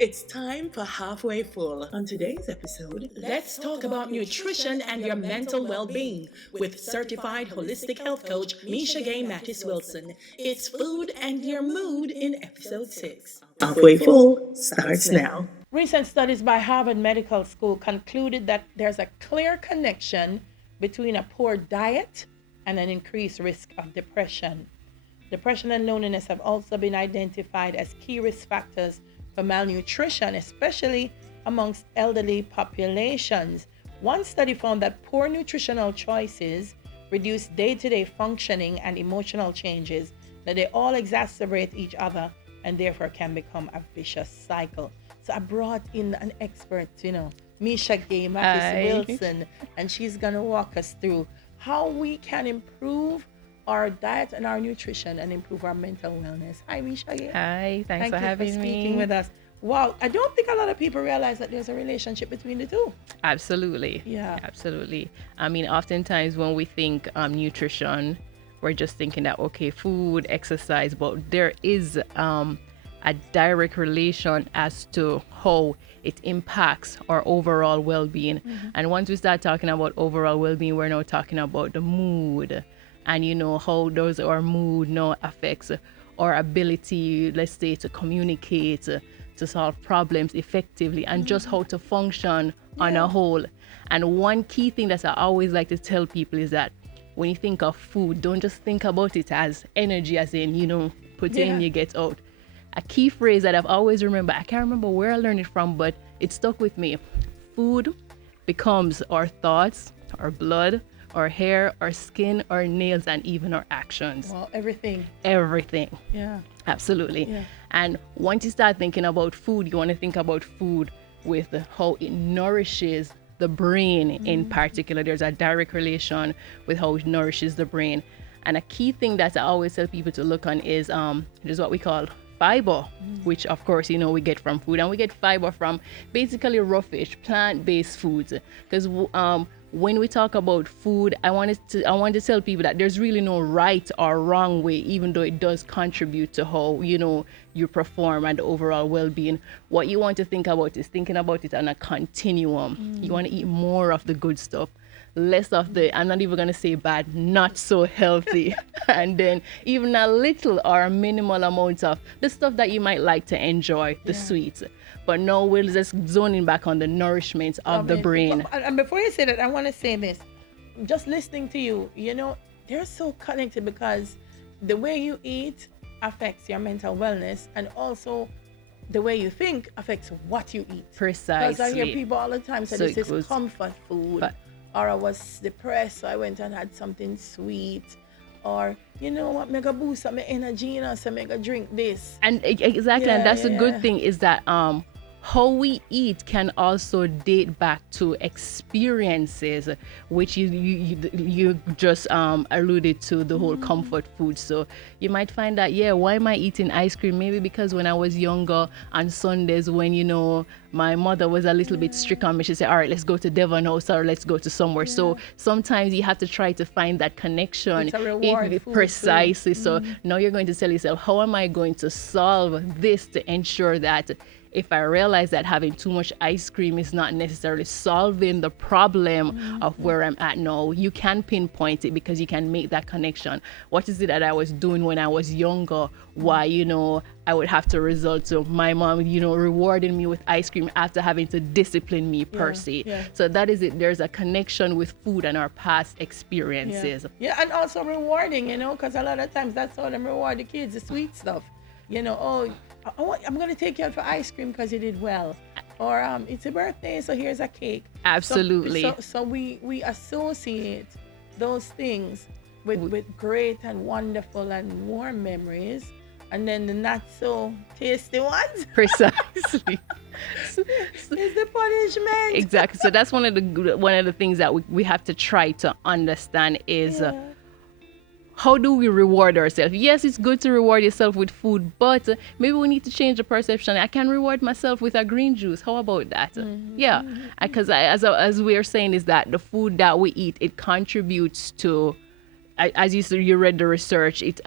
It's time for Halfway Full. On today's episode, let's talk about nutrition and your mental well-being with certified holistic health coach Meisha Gaye Mattis-Wilson. It's food and your mood in episode 6. Halfway Full starts now. Recent studies by Harvard Medical School concluded that there's a clear connection between a poor diet and an increased risk of depression. Depression and loneliness have also been identified as key risk factors for malnutrition, especially amongst elderly populations. One study found that poor nutritional choices reduce day-to-day functioning and emotional changes, that they all exacerbate each other and therefore can become a vicious cycle. So I brought in an expert, Meisha Gaye Mattis-Wilson, and she's going to walk us through how we can improve our diet and our nutrition and improve our mental wellness. Hi, Meisha. Hi, thanks for having me. Thank you for speaking with us. Wow, I don't think a lot of people realize that there's a relationship between the two. Absolutely. Yeah. Absolutely. I mean, oftentimes when we think nutrition, we're just thinking that, okay, food, exercise, but there is a direct relation as to how it impacts our overall well-being. Mm-hmm. And once we start talking about overall well-being, we're now talking about the mood. And how does our mood now affects our ability, let's say, to communicate, to solve problems effectively, and just how to function on a whole. And one key thing that I always like to tell people is that when you think of food, don't just think about it as energy, as in, put in, you get out. A key phrase that I've always remembered, I can't remember where I learned it from, but it stuck with me. Food becomes our thoughts, our blood, our hair, our skin, our nails, and even our actions. Well, everything. Everything. Yeah. Absolutely. Yeah. And once you start thinking about food, you want to think about food with how it nourishes the brain in particular. There's a direct relation with how it nourishes the brain. And a key thing that I always tell people to look on is what we call fiber, which of course we get from food, and we get fiber from basically roughish plant-based foods. Because when we talk about food, I want to tell people that there's really no right or wrong way, even though it does contribute to how you perform and the overall well-being. What you want to think about is thinking about it on a continuum. You want to eat more of the good stuff, less of the, I'm not even going to say bad, not so healthy. And then even a little or a minimal amount of the stuff that you might like to enjoy, the sweets. But no, we're just zoning back on the nourishment of the brain. And before you say that, I want to say this. Just listening to you, they're so connected, because the way you eat affects your mental wellness, and also the way you think affects what you eat. Precisely. Because I hear people all the time say this is comfort food. Or I was depressed, so I went and had something sweet. Or, what, mega boost my energy, so mega drink this. And exactly, and that's the good thing is that how we eat can also date back to experiences, which you just alluded to, the whole comfort food. So you might find that, why am I eating ice cream? Maybe because when I was younger on Sundays, when my mother was a little bit strict on me, she said, all right, let's go to Devon House or let's go to somewhere. So sometimes you have to try to find that connection. It's a reward food. Precisely. So now you're going to tell yourself, how am I going to solve this to ensure that if I realize that having too much ice cream is not necessarily solving the problem of where I'm at now, you can pinpoint it, because you can make that connection. What is it that I was doing when I was younger? Why, I would have to resort to my mom, rewarding me with ice cream after having to discipline me per se. Yeah. So that is it. There's a connection with food and our past experiences. Yeah, and also rewarding, because a lot of times that's how them reward the kids, the sweet stuff. I'm going to take you out for ice cream because you did well. Or it's a birthday, so here's a cake. Absolutely. So we associate those things with great and wonderful and warm memories, and then the not so tasty ones. Precisely. It's the punishment. Exactly. So that's one of the things that we have to try to understand is how do we reward ourselves? Yes, it's good to reward yourself with food, but maybe we need to change the perception. I can reward myself with a green juice. How about that? Yeah, because as we are saying is that the food that we eat, it contributes to as you said, you read the research, it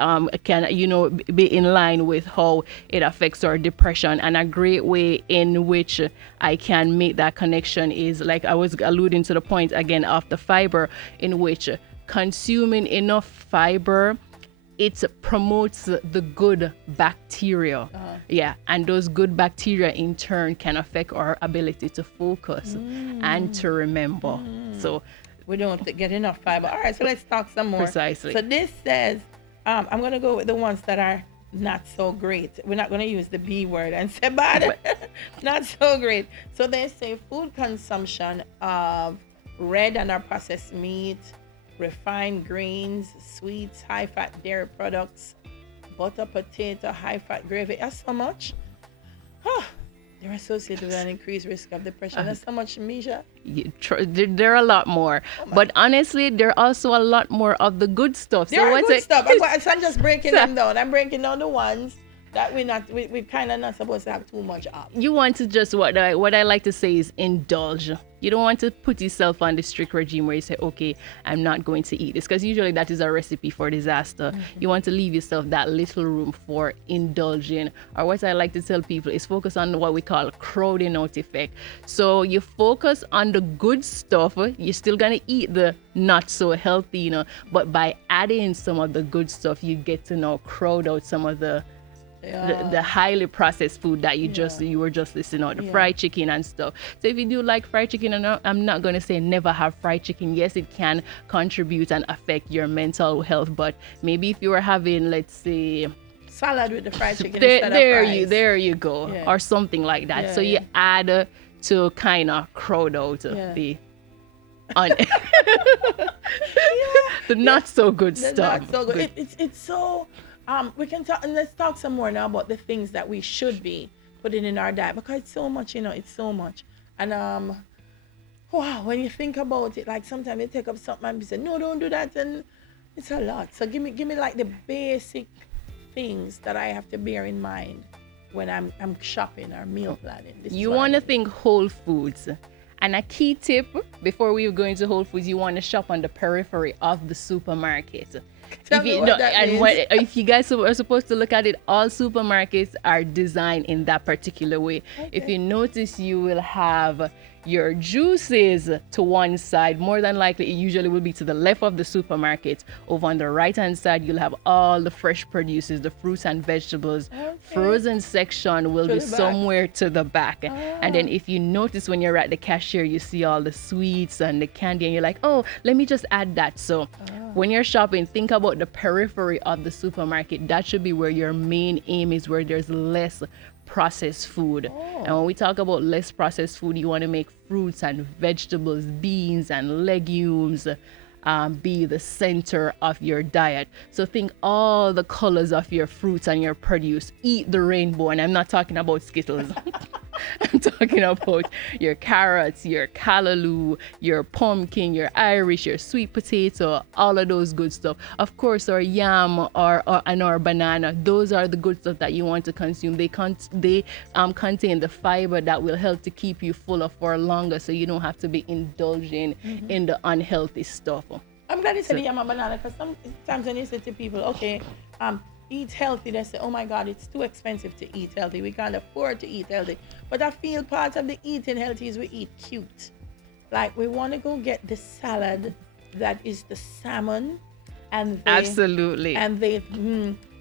can, be in line with how it affects our depression. And a great way in which I can make that connection is, like I was alluding to the point again of the fiber, in which consuming enough fiber, it promotes the good bacteria. Yeah, and those good bacteria in turn can affect our ability to focus and to remember. So we don't get enough fiber. All right, so let's talk some more. Precisely. So this says, I'm going to go with the ones that are not so great. We're not going to use the B word and say bad. Not so great. So they say food consumption of red and or processed meat, refined grains, sweets, high-fat dairy products, butter, potato, high-fat gravy. That's so much. They're associated with an increased risk of depression. That's how much, Meisha? There are a lot more. But honestly, there are also a lot more of the good stuff. There are good stuff. I'm just breaking them down. I'm breaking down the ones that we kind of not supposed to have too much of. You want to just, what I like to say is indulge. You don't want to put yourself on the strict regime where you say, okay, I'm not going to eat this, because usually that is a recipe for disaster. You want to leave yourself that little room for indulging. Or what I like to tell people is focus on what we call crowding out effect. So you focus on the good stuff. You're still going to eat the not so healthy, but by adding some of the good stuff, you get to now crowd out some of the highly processed food that you were just listening on, the fried chicken and stuff. So if you do like fried chicken, I'm not going to say never have fried chicken. Yes, it can contribute and affect your mental health, but maybe if you were having, let's say, salad with the fried chicken instead of fries. There you go, or something like that. So you add to kind of crowd out the not so good stuff. Not so good. It's so. We can talk, and let's talk some more now about the things that we should be putting in our diet, because it's so much, it's so much. And wow, when you think about it, like sometimes you take up something and you say, no, don't do that, and it's a lot. So give me like the basic things that I have to bear in mind when I'm shopping or meal planning. You want to think whole foods. And a key tip before we go into Whole Foods, you want to shop on the periphery of the supermarket. If you guys are supposed to look at it, all supermarkets are designed in that particular way. Okay. If you notice, you will have your juices to one side. More than likely, it usually will be to the left of the supermarket. Over on the right hand side, you'll have all the fresh produces, the fruits and vegetables. Okay. Frozen section will be somewhere to the back. And then if you notice, when you're at the cashier, you see all the sweets and the candy, and you're like, oh, let me just add that. So when you're shopping, think about the periphery of the supermarket. That should be where your main aim is, where there's less processed food. And when we talk about less processed food, you want to make fruits and vegetables, beans and legumes be the center of your diet. So think all the colors of your fruits and your produce. Eat the rainbow, and I'm not talking about Skittles. I'm talking about your carrots, your callaloo, your pumpkin, your Irish, your sweet potato, all of those good stuff. Of course, our yam and our banana, those are the good stuff that you want to consume. They contain the fiber that will help to keep you fuller for longer, so you don't have to be indulging in the unhealthy stuff. I'm glad you said the yam and banana, because sometimes when you say to people, okay, eat healthy, they say, oh my God, it's too expensive to eat healthy. We can't afford to eat healthy. But I feel part of the eating healthy is we eat cute. Like we want to go get the salad that is the salmon and absolutely. And they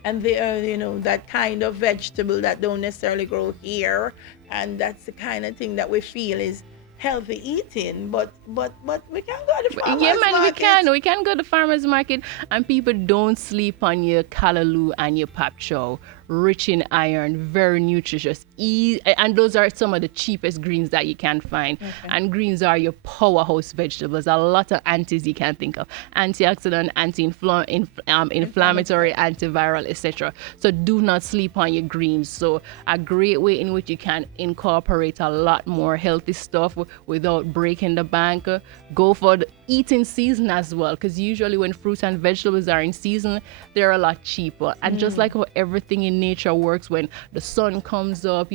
that kind of vegetable that don't necessarily grow here. And that's the kind of thing that we feel is healthy eating, but we can go to the farmers market. We can go to the farmers market, and people don't sleep on your callaloo and your pap chow. Rich in iron, very nutritious. And those are some of the cheapest greens that you can find. Okay. And greens are your powerhouse vegetables. A lot of antis you can think of. Antioxidant, anti-inflammatory, antiviral, etc. So do not sleep on your greens. So a great way in which you can incorporate a lot more healthy stuff without breaking the bank. Go for the eating season as well, because usually when fruits and vegetables are in season, they're a lot cheaper. And just like how everything in nature works, when the sun comes up,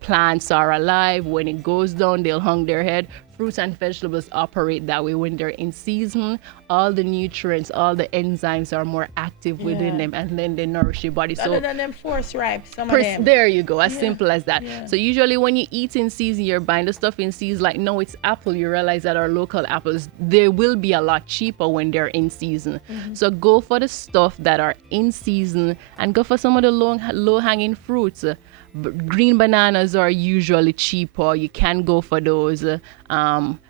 plants are alive. When it goes down, they'll hang their head. fruits and vegetables operate that way. When they're in season, all the nutrients, all the enzymes are more active within them, and then they nourish your body. Other than them force ripe, some of them. There you go, as simple as that. So usually when you eat in season, you're buying the stuff in season. Like, no, it's apple. You realize that our local apples, they will be a lot cheaper when they're in season. So go for the stuff that are in season, and go for some of the low hanging fruits. Green bananas are usually cheaper. You can go for those.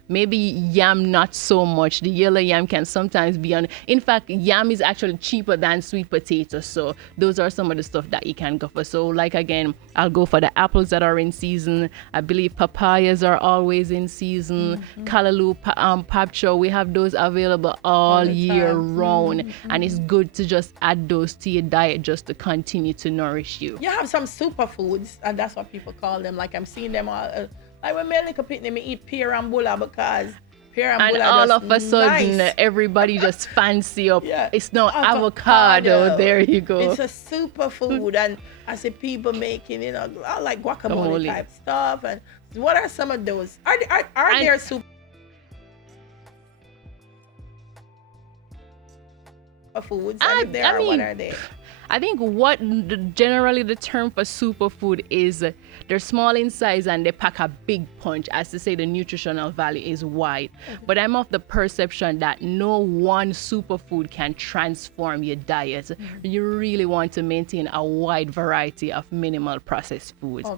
Maybe yam, not so much. The yellow yam can sometimes be on. In fact, yam is actually cheaper than sweet potatoes. So those are some of the stuff that you can go for. So like, again, I'll go for the apples that are in season. I believe papayas are always in season. Callaloo, papcho, we have those available all year round. And it's good to just add those to your diet just to continue to nourish you. You have some superfoods, and that's what people call them. Like, I'm seeing them all. Like, when me look up at them, eat pear and bulla, because pear and bulla all of a sudden, nice. Everybody just fancy up. It's now avocado. There you go. It's a superfood, and I see people making, like guacamole type stuff. And what are some of those? Are there superfoods? What are they? I think generally the term for superfood is they're small in size and they pack a big punch. As to say, the nutritional value is wide. But I'm of the perception that no one superfood can transform your diet. You really want to maintain a wide variety of minimal processed foods.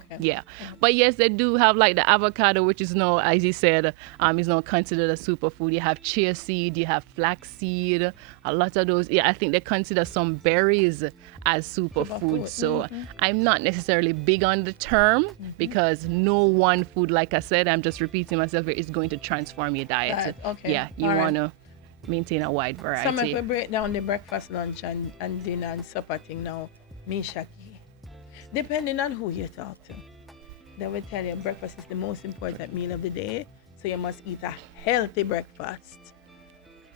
But yes, they do have like the avocado, which is now, as you said, is now considered a superfood. You have chia seed, you have flax seed, a lot of those. I think they consider some berries as superfood. So I'm not necessarily big on the term because no one food, like I said, I'm just repeating myself, is going to transform your diet. You want to maintain a wide variety. So if we break down the breakfast, lunch, and dinner and supper thing now, Meisha, depending on who you talk to, they will tell you breakfast is the most important meal of the day, so you must eat a healthy breakfast.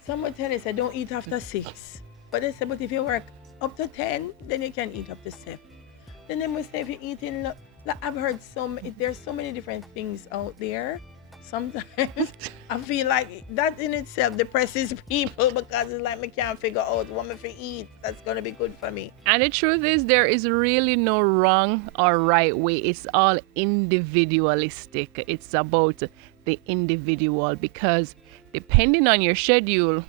Some will tell you, say, don't eat after 6. But they say, but if you work up to 10, then you can eat up to 7. Then they will say, if you're eating, like, I've heard there's so many different things out there. Sometimes I feel like that in itself depresses people, because it's like, I can't figure out what I'm going to eat that's going to be good for me. And the truth is, there is really no wrong or right way. It's all individualistic. It's about the individual, because depending on your schedule,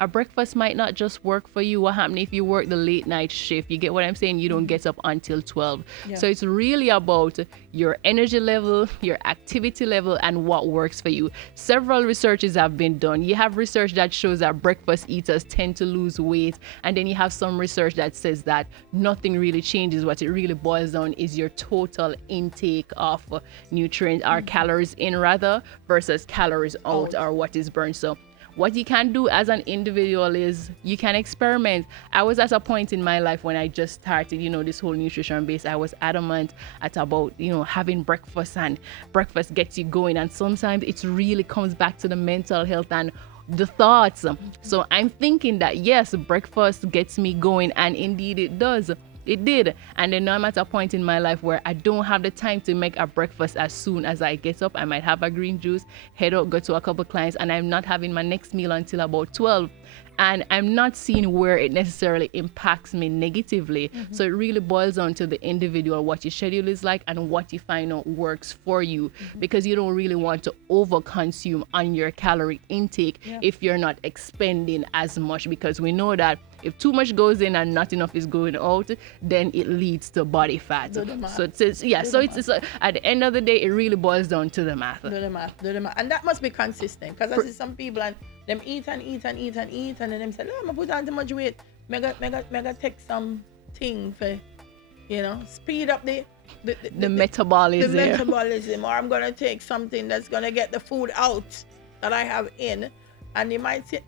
a breakfast might not just work for you. What happens if you work the late night shift? You get what I'm saying? You don't get up until 12. So it's really about your energy level, your activity level, and what works for you. Several researches have been done. You have research that shows that breakfast eaters tend to lose weight. And then you have some research that says that nothing really changes. What it really boils down is your total intake of nutrients, or calories in rather, versus calories out, or what is burned. So what you can do as an individual is you can experiment. I was at a point in my life when I just started, this whole nutrition base. I was adamant about, having breakfast, and breakfast gets you going. And sometimes it really comes back to the mental health and the thoughts. So I'm thinking that, yes, breakfast gets me going. And indeed it does. It did. And then now I'm at a point in my life where I don't have the time to make a breakfast as soon as I get up. I might have a green juice, head out, go to a couple clients, and I'm not having my next meal until about 12. And I'm not seeing where it necessarily impacts me negatively. So it really boils down to the individual, what your schedule is like and what you find out works for you, because you don't really want to overconsume on your calorie intake if you're not expending as much, because we know that if too much goes in and not enough is going out, then it leads to body fat. So it's at the end of the day, it really boils down to the math. Do the math. And that must be consistent, because I see some people and them eat, and then them say, I'm put on too much weight. Mega take some thing for, speed up the metabolism. The metabolism, or I'm gonna take something that's gonna get the food out that I have in, and you might see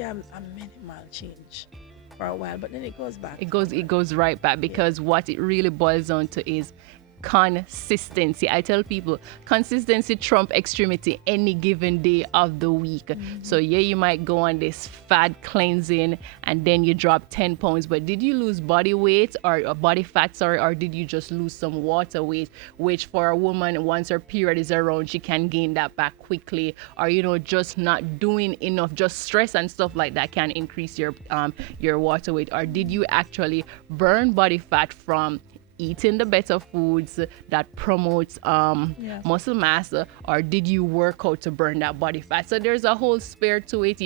a minimal change for a while, but then it goes back. It goes right back, because what it really boils down to is consistency. I tell people consistency trump extremity any given day of the week. So yeah, you might go on this fat cleansing and then you drop 10 pounds, but did you lose body weight or body fat, or did you just lose some water weight, which for a woman, once her period is around, she can gain that back quickly, or just not doing enough, just stress and stuff like that can increase your water weight, or did you actually burn body fat from eating the better foods that promotes muscle mass, or did you work out to burn that body fat? So there's a whole spare to it,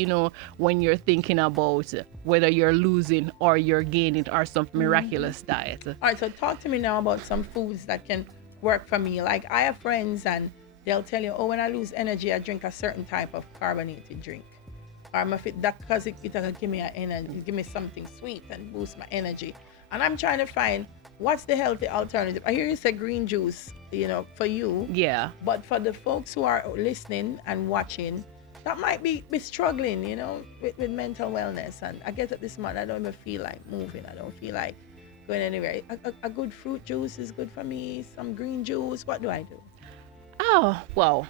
when you're thinking about whether you're losing or you're gaining or some miraculous diet. All right, so talk to me now about some foods that can work for me. Like, I have friends and they'll tell you, when I lose energy, I drink a certain type of carbonated drink. Or that because it can give me an energy, give me something sweet and boost my energy. And I'm trying to find what's the healthy alternative. I hear you say green juice, for you. Yeah. But for the folks who are listening and watching, that might be struggling, with mental wellness. And I get up this month, I don't even feel like moving. I don't feel like going anywhere. A good fruit juice is good for me. Some green juice. What do I do? Oh, well.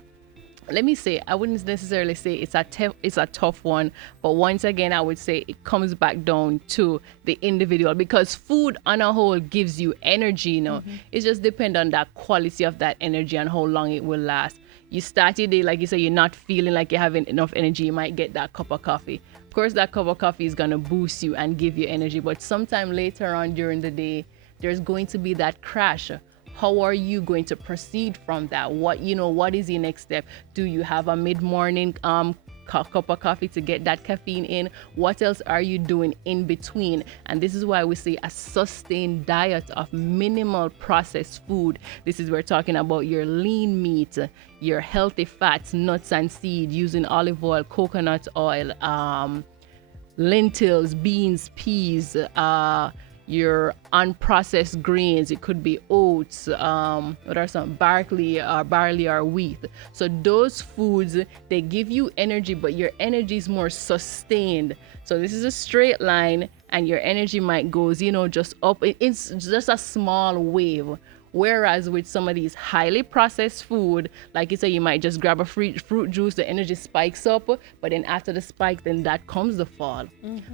Let me say, I wouldn't necessarily say it's a tough one, but once again, I would say it comes back down to the individual, because food on a whole gives you energy, It just depends on that quality of that energy and how long it will last. You start your day, like you say, you're not feeling like you're having enough energy, you might get that cup of coffee. Of course, that cup of coffee is going to boost you and give you energy, but sometime later on during the day, there's going to be that crash. How are you going to proceed from that? What is your next step? Do you have a mid-morning cup of coffee to get that caffeine in? What else are you doing in between? And this is why we say a sustained diet of minimal processed food. This is we're talking about your lean meat, your healthy fats, nuts and seeds, using olive oil, coconut oil, lentils, beans, peas, your unprocessed grains. It could be oats, what are some, barley or wheat. So those foods, they give you energy, but your energy is more sustained. So this is a straight line and your energy might goes, just up. It's just a small wave. Whereas with some of these highly processed food, like you say, you might just grab a fruit juice, the energy spikes up, but then after the spike, then that comes the fall.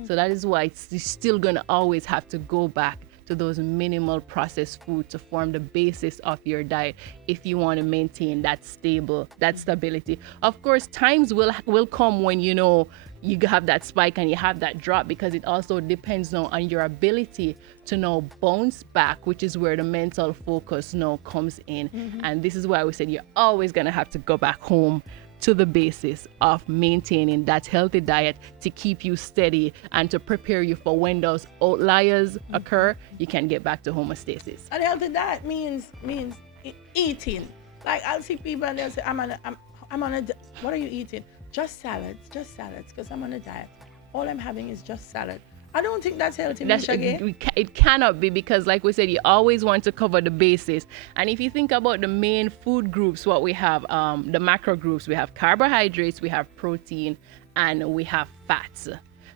So that is why you're still going to always have to go back to those minimal processed food to form the basis of your diet if you want to maintain that stability. Of course, times will come when you have that spike and you have that drop, because it also depends now on your ability to now bounce back, which is where the mental focus now comes in. And this is why we said you're always going to have to go back home to the basis of maintaining that healthy diet to keep you steady and to prepare you for when those outliers occur, you can get back to homeostasis. And healthy diet means eating. Like, I'll see people and they'll say, I'm on a what are you eating? Just salads, because I'm on a diet. All I'm having is just salad. I don't think that's healthy, Meisha Gaye. It cannot be, because like we said, you always want to cover the basis. And if you think about the main food groups, what we have, the macro groups, we have carbohydrates, we have protein, and we have fats.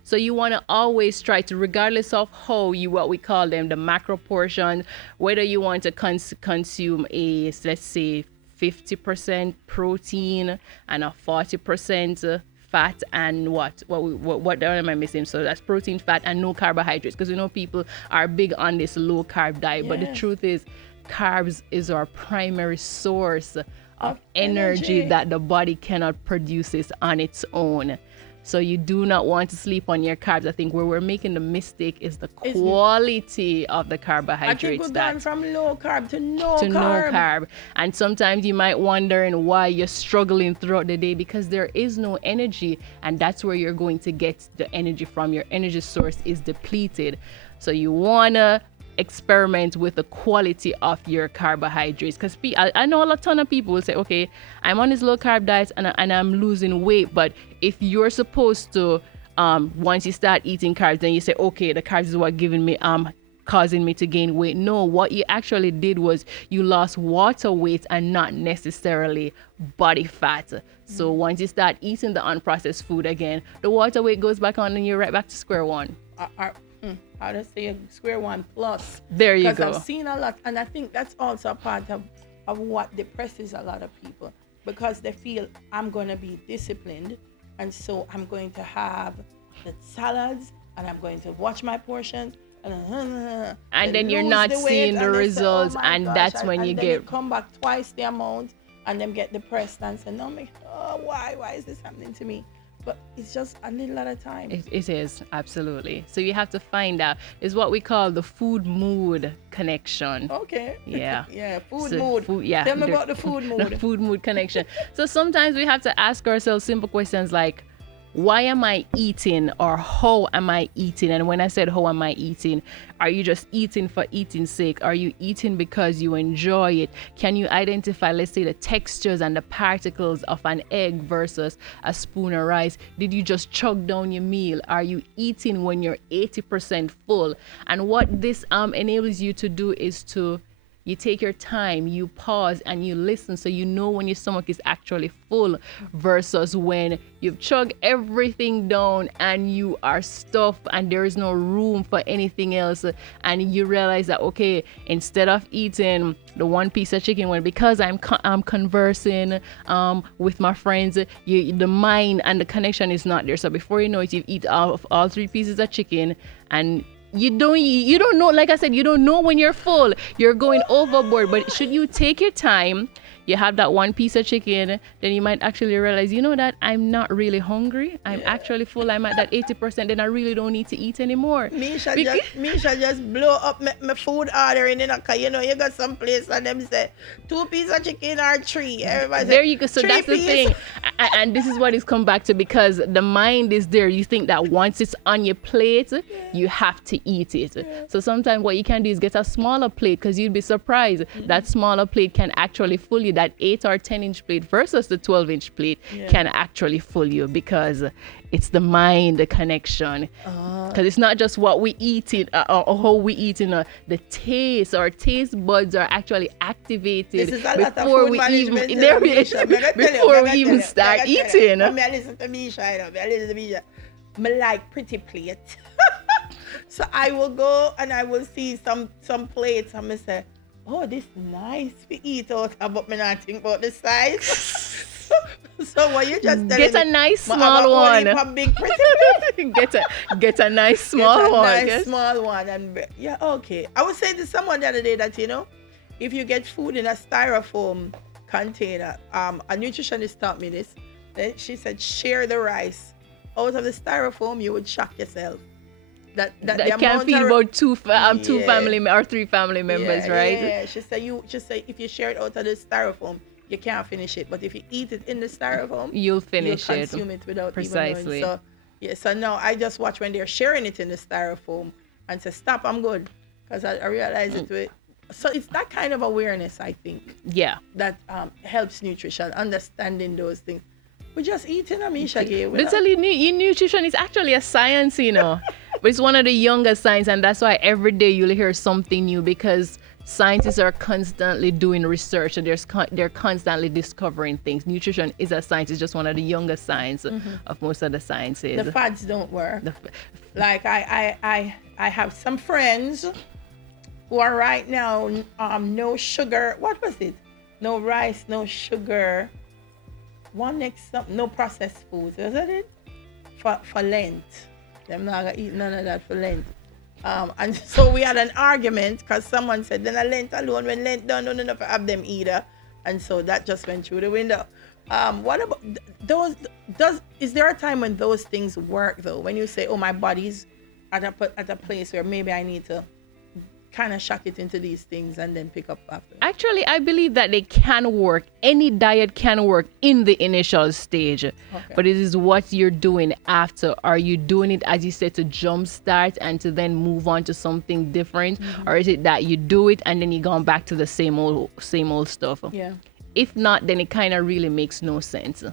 So you want to always try to, regardless of what we call them, the macro portion, whether you want to consume let's say, 50% protein and a 40% fat, and what am I missing? So that's protein, fat, and no carbohydrates, because people are big on this low carb diet. But the truth is, carbs is our primary source of energy that the body cannot produce on its own. So you do not want to sleep on your carbs. I think where we're making the mistake is the quality of the carbohydrates. I think we've gone from low carb to no carb. And sometimes you might wonder why you're struggling throughout the day, because there is no energy, and that's where you're going to get the energy from. Your energy source is depleted. So you want to experiment with the quality of your carbohydrates, because I know a ton of people will say, okay, I'm on this low carb diet and I'm losing weight, but if you're supposed to once you start eating carbs, then you say, okay, the carbs is what causing me to gain weight. No, what you actually did was you lost water weight and not necessarily body fat. So once you start eating the unprocessed food again, the water weight goes back on and you're right back to square one. How to say a square one plus. There you go. Because I've seen a lot, and I think that's also a part of what depresses a lot of people, because they feel I'm going to be disciplined, and so I'm going to have the salads, and I'm going to watch my portions, and then you're not seeing the results, say, and gosh, that's when you then get come back twice the amount, and then get depressed and say, no, why is this happening to me? But it's just a little at a time. It is, absolutely. So you have to find out. It's what we call the food mood connection. Okay. Yeah. Yeah, food mood. Yeah. Tell me about the food mood. The food mood connection. So sometimes we have to ask ourselves simple questions like, why am I eating, or how am I eating? And when I said how am I eating, are you just eating for eating's sake? Are you eating because you enjoy it? Can you identify, let's say, the textures and the particles of an egg versus a spoon of rice? Did you just chug down your meal? Are you eating when you're 80% full? And what this enables you to do is to you take your time, you pause, and you listen, so you know when your stomach is actually full versus when you've chugged everything down and you are stuffed and there is no room for anything else, and you realize that, okay, instead of eating the one piece of chicken, when because I'm conversing with my friends, the mind and the connection is not there. So before you know it, you've eaten all 3 pieces of chicken, and you don't know, like I said, you don't know when you're full. You're going overboard. But should you take your time, you have that one piece of chicken, then you might actually realize, you know that I'm not really hungry. I'm actually full. I'm at that 80%. Then I really don't need to eat anymore. Meisha just blow up my food ordering, you know, you got some place and them say 2 pieces of chicken or 3. Everybody there you go. So that's the thing. And this is what it's come back to, because the mind is there. You think that once it's on your plate, you have to eat it. Yeah. So sometimes what you can do is get a smaller plate, because you'd be surprised that smaller plate can actually fill you. That 8 or 10-inch plate versus the 12-inch plate can actually fill you, because it's the mind, the connection. Because it's not just what we eat it or how we eat it. The taste, our taste buds are actually activated before we even start eating. I listen to Meisha. I like pretty plate. So I will go and I will see some plates and I say, oh, this nice to eat out of, but me not think about the size. So what you just get a nice small one. Big pretty get a nice small one. Nice small one, and yeah, okay. I was saying to someone the other day that, you know, if you get food in a styrofoam container, a nutritionist taught me this. She said, share the rice. Out of the styrofoam, you would shock yourself. That can feed about 2 family or 3 family members, right? Yeah. She said if you share it out of the styrofoam, you can't finish it. But if you eat it in the styrofoam, you'll consume it without precisely. Even knowing. So now I just watch when they're sharing it in the styrofoam and say, stop, I'm good, because I realize it. So it's that kind of awareness, I think. Yeah. That helps nutrition, understanding those things. We're just eating, Meisha, Gaye. Literally, nutrition is actually a science, you know. But it's one of the youngest science, and that's why every day you'll hear something new, because scientists are constantly doing research and they're constantly discovering things. Nutrition is a science. It's just one of the youngest science of most of the sciences. The fads don't work. Like I have some friends who are right now no sugar. What was it? No rice, no sugar. No processed foods. Is that it? For Lent. I'm not gonna eat none of that for Lent. And so we had an argument because someone said, then a Lent alone, when Lent done, don't enough have them either. And so that just went through the window. What about those? Is there a time when those things work though? When you say, oh, my body's at a place where maybe I need to kind of shock it into these things and then pick up after? Actually, I believe that they can work. Any diet can work in the initial stage, but it is what you're doing after. Are you doing it, as you said, to jumpstart and to then move on to something different, or is it that you do it and then you're going back to the same old stuff? Yeah. If not, then it kind of really makes no sense.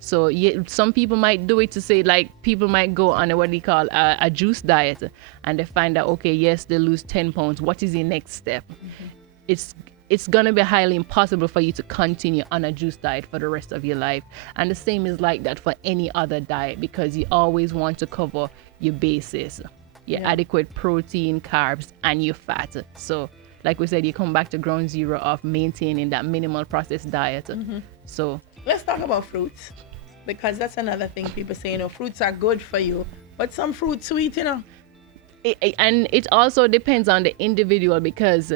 So some people might do it to say, like, people might go on what they call a juice diet, and they find out, okay, yes, they lose 10 pounds. What is the next step? It's going to be highly impossible for you to continue on a juice diet for the rest of your life. And the same is like that for any other diet, because you always want to cover your bases. your adequate protein, carbs, and your fat. So like we said, you come back to ground zero of maintaining that minimal processed diet. So let's talk about fruits, because that's another thing people say, fruits are good for you, but some fruits sweet, and it also depends on the individual, because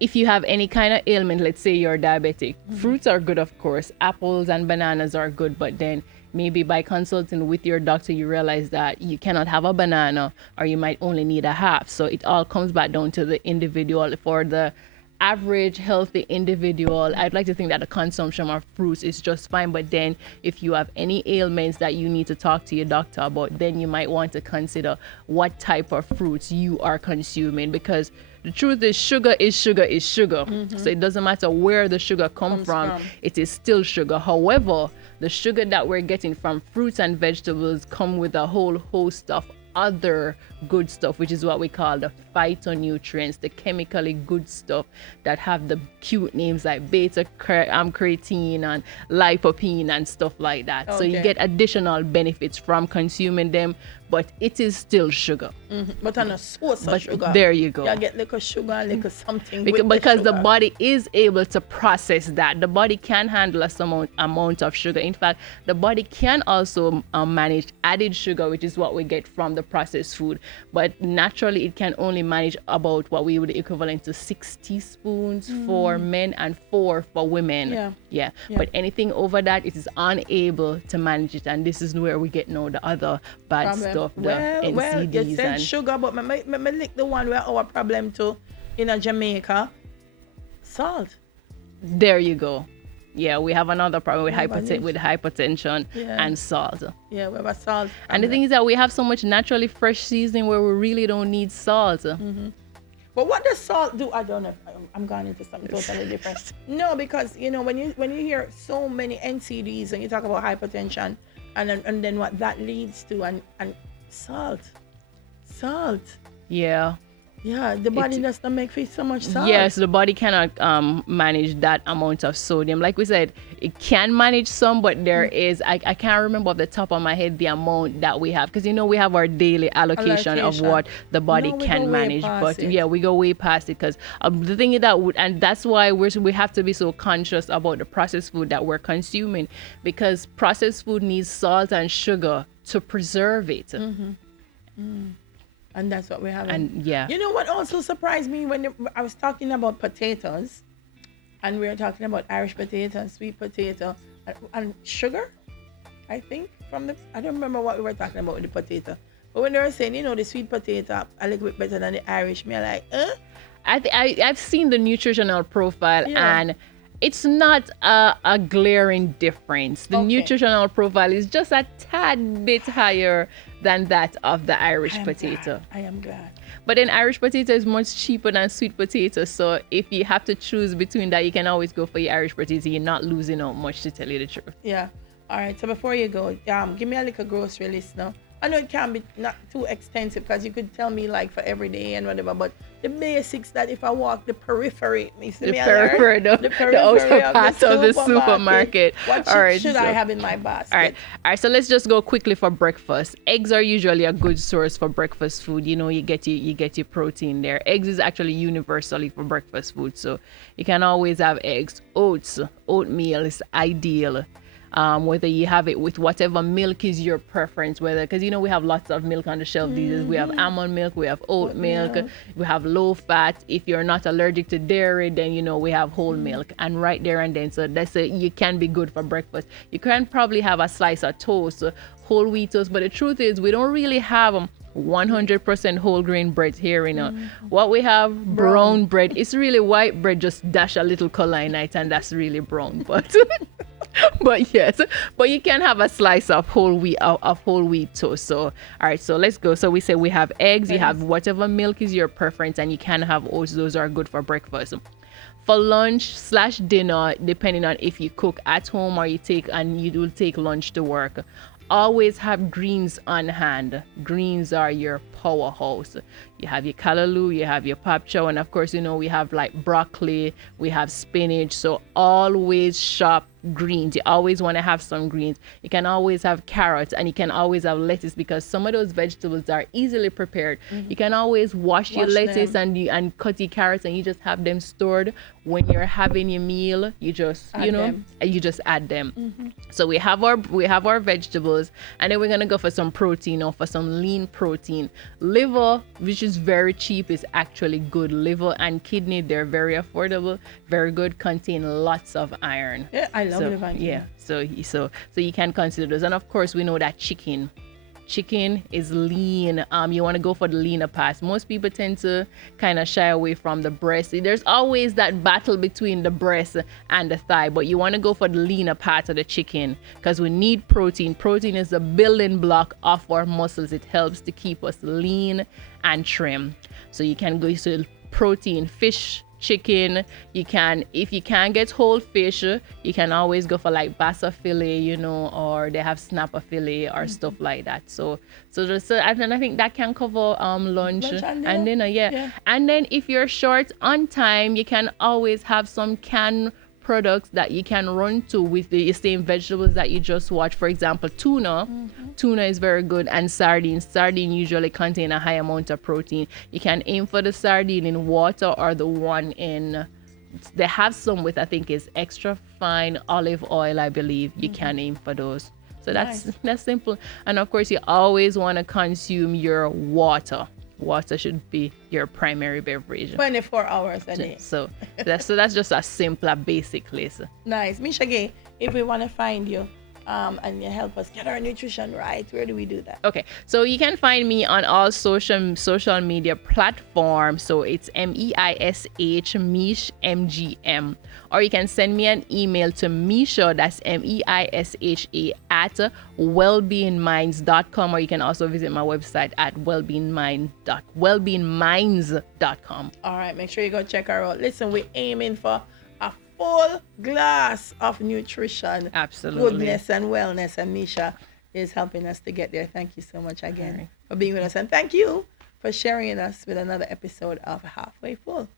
if you have any kind of ailment, let's say you're diabetic, fruits are good, of course. Apples and bananas are good, but then maybe by consulting with your doctor, you realize that you cannot have a banana, or you might only need a half. So it all comes back down to the individual. For the average healthy individual, I'd like to think that the consumption of fruits is just fine. But then if you have any ailments that you need to talk to your doctor about, then you might want to consider what type of fruits you are consuming, because the truth is sugar is sugar is sugar. So it doesn't matter where the sugar comes from, it is still sugar. However, the sugar that we're getting from fruits and vegetables come with a whole host of other good stuff, which is what we call the phytonutrients, the chemically good stuff that have the cute names like beta carotene and lycopene and stuff like that. So you get additional benefits from consuming them, but it is still sugar. But on a source of sugar. There you go. You get little sugar, little something. Because the body is able to process that. The body can handle a some amount of sugar. In fact, the body can also manage added sugar, which is what we get from the processed food. But naturally, it can only manage about what we would equivalent to 6 teaspoons for men and 4 for women. Yeah. But anything over that, it is unable to manage it. And this is where we get the other bad stuff, the NCDs. Well, you said sugar, but me lick the one where our problem too in Jamaica. Salt. There you go. Yeah, we have another problem with hypertension and salt. Yeah, we have a salt. And the thing is that we have so much naturally fresh seasoning where we really don't need salt. But what does salt do? I don't know. I'm going into something totally different. No, because when you hear so many NCDs and you talk about hypertension, and then what that leads to, and salt. Yeah, the body does not make so much salt. Yes, the body cannot manage that amount of sodium. Like we said, it can manage some, but there is, I can't remember off the top of my head the amount that we have. Because, we have our daily allocation of what the body can manage. But yeah, we go way past it, because the thing is that, and that's why we have to be so conscious about the processed food that we're consuming, because processed food needs salt and sugar to preserve it. And that's what we have. And you know what also surprised me when I was talking about potatoes, and we were talking about Irish potato and sweet potato and sugar, I think, I don't remember what we were talking about with the potato. But when they were saying, the sweet potato a little bit better than the Irish, me like, I've seen the nutritional profile, and it's not a glaring difference. The nutritional profile is just a tad bit higher than that of the Irish potato. I am glad. But then Irish potato is much cheaper than sweet potato. So if you have to choose between that, you can always go for your Irish potato. You're not losing out much, to tell you the truth. Yeah. All right. So before you go, give me a little grocery list now. I know it can be not too extensive, because you could tell me like for every day and whatever, but the basics that if I walk the periphery, the outer part of the supermarket. What should I have in my basket? All right. So let's just go quickly for breakfast. Eggs are usually a good source for breakfast food. You get your protein there. Eggs is actually universally for breakfast food, so you can always have eggs. Oatmeal is ideal. Whether you have it with whatever milk is your preference, because we have lots of milk on the shelf these days. We have almond milk, we have oat milk, we have low fat. If you're not allergic to dairy, then we have whole milk, and right there and then. So you can be good for breakfast. You can probably have a slice of toast, whole wheat toast, but the truth is we don't really have 100% whole grain bread here. What we have, brown bread. It's really white bread, just dash a little color in it, and that's really brown. But yes, but you can have a slice of whole wheat toast. So all right, so let's go. So we say we have eggs, you have whatever milk is your preference, and you can have oats. Those are good for breakfast. For lunch/dinner, depending on if you cook at home or you will take lunch to work, always have greens on hand. Greens are your powerhouse. You have your callaloo, you have your pap chow, and of course we have like broccoli, we have spinach. So always shop greens. You always want to have some greens. You can always have carrots, and you can always have lettuce, because some of those vegetables are easily prepared. You can always wash your lettuce and cut your carrots, and you just have them stored. When you're having your meal, you just you just add them. So we have our vegetables, and then we're gonna go for some protein, or for some lean protein. Liver, which is very cheap, is actually good. Liver and kidney, they're very affordable, very good, contain lots of iron. Yeah, I love liver. Yeah, so you can consider those. And of course, we know that chicken is lean. You want to go for the leaner parts. Most people tend to kind of shy away from the breast. There's always that battle between the breast and the thigh, but you want to go for the leaner part of the chicken, because we need protein. Protein is the building block of our muscles. It helps to keep us lean and trim. So you can go to protein, fish, chicken. You can, if you can't get whole fish, you can always go for like bassa fillet, or they have snapper fillet or stuff like that. So and then I think that can cover lunch and dinner. Yeah. And then if you're short on time, you can always have some canned products that you can run to with the same vegetables that you just watched. For example, tuna. Tuna is very good, and sardines. Sardine usually contain a high amount of protein. You can aim for the sardine in water, or the one in, they have some with, I think, is extra fine olive oil, I believe. You can aim for those. So that's simple. And of course, you always want to consume your water. Water should be your primary beverage. 24 hours a day. So that's just a simpler, basic list. Nice. Meisha Gaye, if we want to find you and you help us get our nutrition right, where do we do that? Okay, so you can find me on all social media platforms. So it's Meish, Mish, MGM. Or you can send me an email to Meisha, that's Meisha, at wellbeingminds.com. Or you can also visit my website at wellbeingminds.com. All right, make sure you go check her out. Listen, we're aiming for a full glass of nutrition, absolutely, goodness and wellness, and Meisha is helping us to get there. Thank you so much again for being with us, and thank you for sharing us with another episode of Halfway Full.